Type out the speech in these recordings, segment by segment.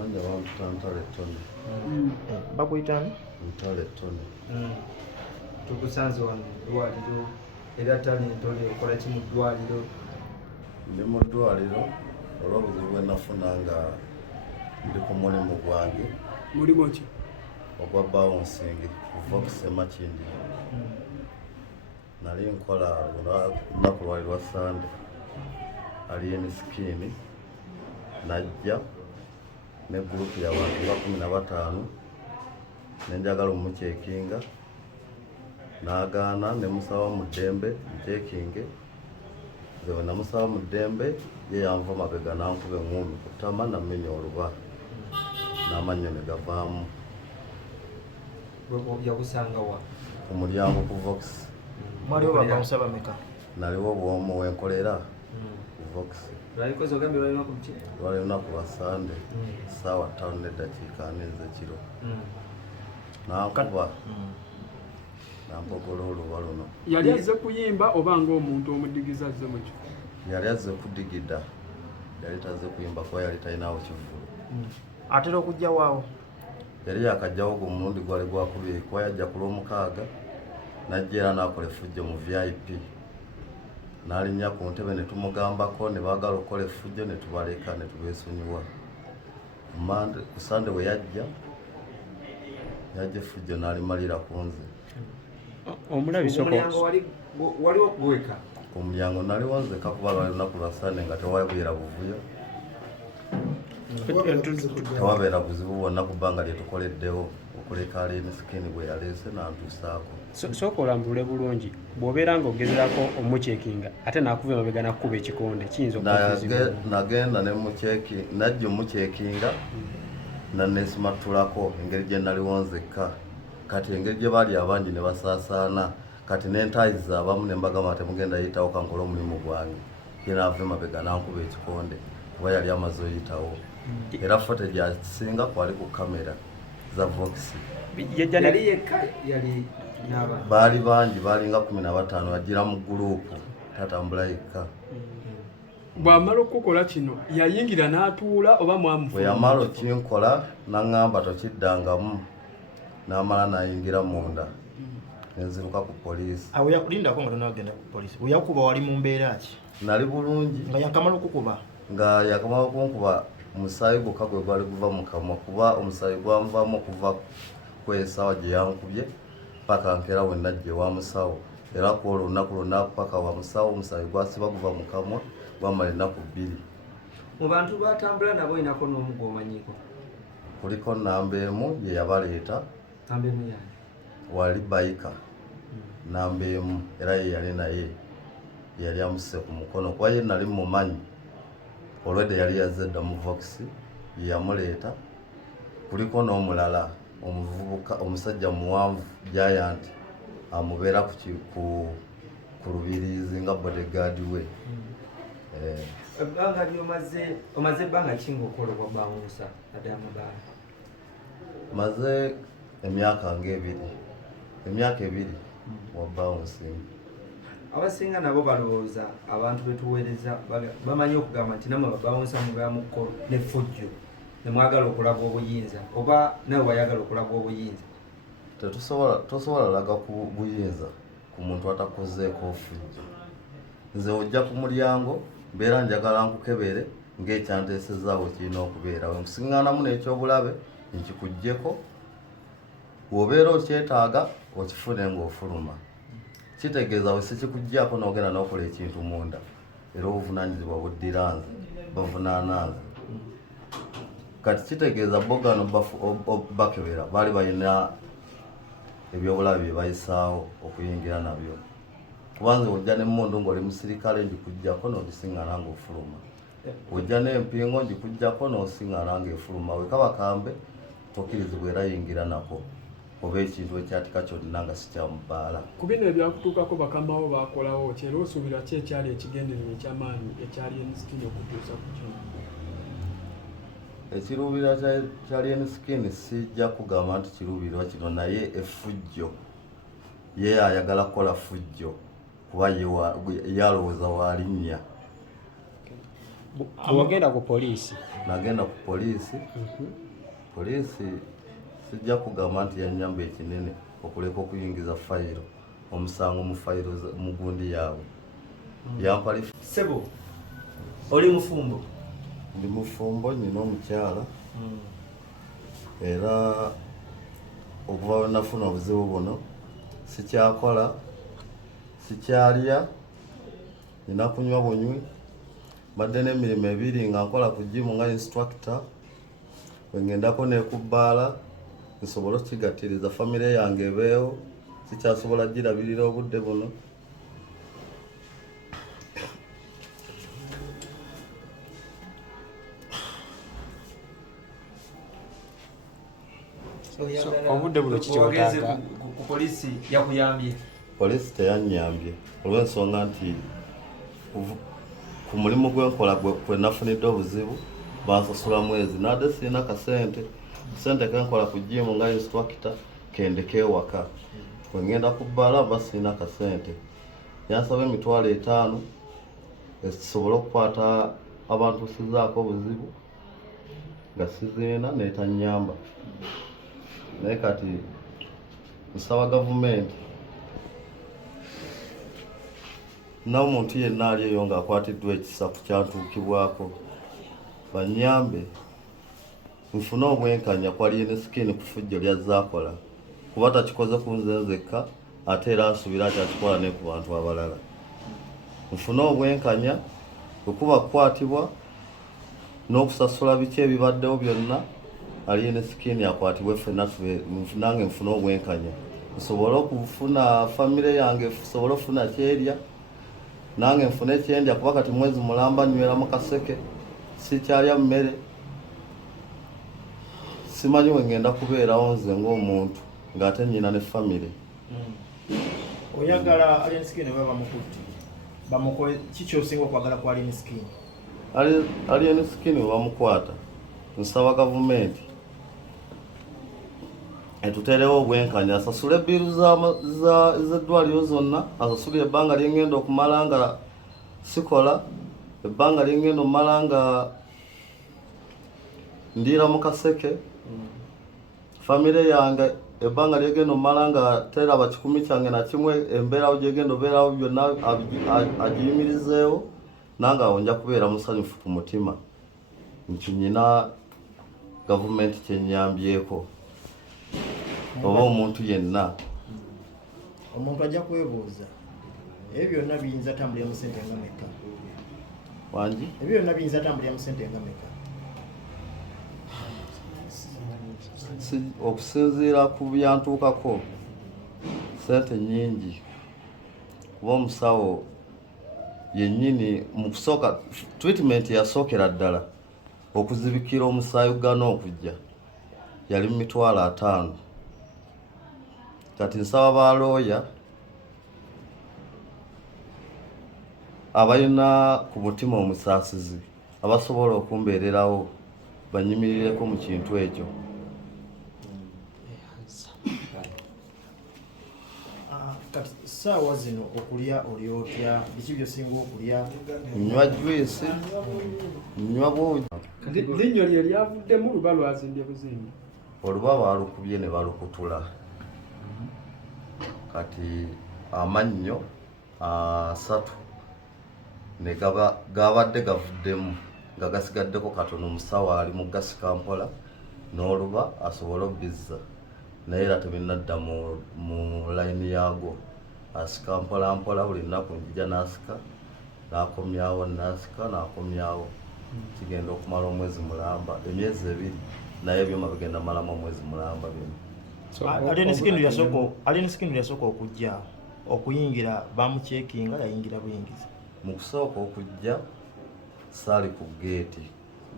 Amanya bampita Ntale Tony. Bakuyitani? Ntale Tony. Tukusanze wano mu ddwaliro era Ntale okola ki mu ddwaliro? Ndi mu ddwaliro olw'obuzibu bwe nafuna nga ndi ku mulimu gwange. Mulimu ki? Ogwa bouncing ku Vox Makindi. Nali nkola lunaku lwali lwa Sande alien skin najja ne group y'abantu ba 15 nenjagala omucekinga n'agaana ne musaba mu ddembe mucekinge zewe namusaba mu ddembe ye yanva mabega nankube ngumi ku ttama namenya oluba n'amannyo ne gavaamu. Yakusanga wa? Ku mulyango ku Vox. Mwaliwo babawunsa bameka? Naliwo bw'omu wenkolera ku Vox. Lwalikoze ogambe lwali lunaku ki? Lwali lunaku lwa Sande ssaawa 5 n'eddakiika 4 ez'ekiro. Nankuba nampogola oluba luno. Yali azze kuyimba oba ng'omuntu omudigiza azze mu kyo? Yali azze kudigida, yali tazze kuyimba kuba yali talinawo kivulu. Atera okujja waawo? Yali yakajjawo ku mulundi gwali gwakubiri kuba yajja ku lw'omukaaga najja era n'akola effujjo mu VIP. N'alinnya ku ntebe ne tumugambako ne baagala okukola effujjo ne tubaleka ne tubeesonyiwa. Ku Sande we yajja effujjo n'alimalira ku nze. Omulabisa omulyango waliwo okuweka? Ku mulyango naliwo nzeka kuba lwali lunaku lwa Sande nga tewabeera buvuyo. Tewabeera buzibu bwonna ku bbanga lye tukoleddewo okuleka alien skin bwe yaleese n'antuusaako. Sooka olambulule bulungi bw'obeera ng'ogezaako omucekinga ate n'akuva emabega n'akkuba ekikonde kiyinza okufuuzibwa. Nagenda najja omucekinga naneesimattulako engeri gye naliwo nzekka kati engeri gye baali abangi ne basaasaana kati n'entaayiza abamu ne mbagamba temugenda yitawo kankola omulimu gwange ye n'ava emabega n'ankuba ekikonde kuba yali amaze oyitawo. Era foto gyakisinga kwali ku kamera za Vox. Yali yekka yali n'abantu? Baali bangi, baalinga 15 yagira mu guruupu tatambula yekka. Bw'amala okukola kino yayingira n'atuula oba mwamufu? Bwe yamala okinkola n'aŋŋamba tokiddangamu n'amala n'ayingira munda nenziruka ku poliisi. Awo yakulindako nga tonagenda ku poliisi? Bwe yakuba wali mu mbeera ki? Nali bulungi. Nga yakamala okukuba? Nga yakamala okunkuba omusaayi gwokka gwe gwali guva mu kamwa kuba omusaayi gwanvaamu okuva kw'esaawa gye yankubye paka nkeera we najja ewa musawo era ku olwo olunaku lwonna paka wa musawo omusaayi gwasiba guva mu kamwa gwamala ennaku 2. Mu bantu batambula nabo olinako n'omu gw'omanyiko? Kuliko namba emu ye yabaleeta. Namba emu yani? Wali bayika namba emu era ye yali naye yali amusise ku mukono kuba ye nali mumanyi olwedde yali yazze dda mu Vox yamuleeta. Kuliko n'omulala omuvubuka omusajja muwanvu Giant amubeera ku lubiriizi nga bodyguard we. Ebbanga omaze ebbanga ki ng'okola obwa bawunsa naddala mu baana? Maze emyaka ebiri wa bouncing. Abasinga nabo balowooza abantu betuweereza bamanyi okugamba nti namwe babawunsa mubeeramuko n'effujjo nemwagala okulaga obuyinza oba nawe wayagala okulaga obuyinza? Tosobola laga ku buyinza ku muntu atakozeeko ffujjo. Nze ojja ku mulyango mbeera njagala nkukebere ng'ekyanteesezaawo kirina okubeerawo nkusiŋŋaanamu n'ekyobulabe nkikuggyeko bw'obeera okyetaaga okifune ng'ofuluma. Kitegeeza bwe sikikuggyako n'ogenda n'okola ekintu munda era obuvunaanyizibwa buddira nze bavunaana nze. Kati kitegeeza bogano bakebera baali balina ebyobulabe bye bayisaawo okuyingira nabyo kuba nze ojja n'emmundu ng'oli musirikale ngikuggyako n'ogisiŋŋaana ng'ofuluma. Ojja n'empingo ngikuggyako n'osiŋŋaana ng'efuluma we kaba kambe tokkirizibwa era yingira nako oba ekintu ekyatika kyonna nga sikyamubbaala. Ku bino ebyakutuukako bakamawo bakolawo ki era osuubira ki ekyali ekigendererwa ekyamaanyi ekyali enskin okutuusa ku kino? Ekiruubirira kya alien skin sijja kugamba nti kiruubirirwa kino naye effujjo ye ayagala kukola ffujjo kuba ye alowooza waalinnya. bwogenda ku poliisi nagenda ku poliisi poliisi sijja kugamba nti yannyamba ekinene okuleka okuyingiza fayiro omusango mu fayiro mu gundi yaabwe yampali Sebo oli mufumbo ndi mufumbo nyina omukyala era okuva we nafuna obuzibu buno sikyakola sikyalya nina kunywa bunywi mbadde n'emirimu ebiri nga nkola ku jimu nga instructor wengendako nekubbaala nsobola okukigatiriza famire yange ebeewo sikyasobola girabirira obudde buno obudde buno kikyotaaga ku poliisi yakuyambye poliisi teyanyambye olw'ensonga nti ku mulimu gwenkola kwe nafunidde obuzibu bansasula mwezi nadde sirina kasente sente kenkola ku jimu nga instructor kendeka ewaka wengenda kubbaala mba sirina kasente yansaba $5,000 ekisobola okukwata abantu sizaako obuzibu nga sizirina netanyamba naye kati nsaba gavumenti n'omuntu yenna ali eyo ng'akwatiddwa ekisafu kyantuukibwako banyambe nfune obwenkanya ku alienesikini ku ffujjo lyazaakola kuba takikoze ku nze nzekka ate era nsuubira akyakikola ne ku bantu abalala nfune obwenkanya okuba kukwatibwa n'okusasula biki ebibaddewo byonna alienesikini akwatibwe ffenna nange nfune obwenkanya nsobole okufuna famire yange nsobole okufuna kyerya nange nfune ekyendya kuba kati mwezi mulamba nywera mu kaseke sikyalya mmere simanyi wengenda kubeerawo nze ng'omuntu ng'ate nnyina ne famire oyagala alien skin bwe bamukutte bamukoe kikyosinga okwagala ku alien skin alien skin bwe bamukwata nsaba gavumenti etuterewo obwenkanya asasule ebbiru z'eddwaliro zonna asasule ebbanga lyengenda okumala nga sikola ebbanga lyengenda omumala nga ndiira mu kaseke famire yange ebbanga lyegenda omumala nga teraba kikumi kyange nakimwe embeerawo gyegenda obeerawo byonna agiyimirizeewo nange awo nja kubeera musanyufu ku mutima nti nyina gavumenti kyenyambyeko oba omuntu yenna omuntu ajja kwebuuza ebyo byonna biyinza tambulira mu sente nga meka wangi ebyo byonna biyinza tambulira mu sente nga meka okusinziira ku byantuukako sente nyingi kuba omusawo yennyini mu kusooka treatment yasookera ddala okuzibikira omusaayi gana okujja yali mu $5,000 kati nsaba balooya abalina ku mutima omusaasizi abasobola okumbeererawo banyimirireko mu kintu ekyo kati saawa zino okulya oli otya biki byosinga okulya nywa juisi nywa bwogi linnyo lye lyavuddemu luba lwazimbye buzimbi oluba balukubye ne balukutula kati amannyo 3 ne gabadde gavuddemu nga gasigaddeko katono omusawo ali mu gasikampola n'oluba asobole obbizza naye era tebinadda mu layini yaago asika mpolampola buli nnaku njija n'asika n'akomyawo n'asika n'akomyawo kigenda okumala omwezi mulamba emyezi 2 naye ebyuma bigenda malamu omwezi mulamba bino alien skin yasooka okujja okuyingira bamucekinga yayingira buyingizi mu kusooka okujja saali ku geeti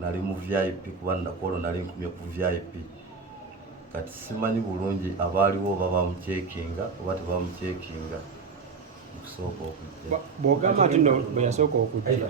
nali mu VIP kuba ndakoolo nali nkumye ku VIP kati simanyi bulungi abaaliwo oba bamucekinga oba tebamucekinga mu kusooka okujja bw'ogamba nti nno bwe yasooka okujja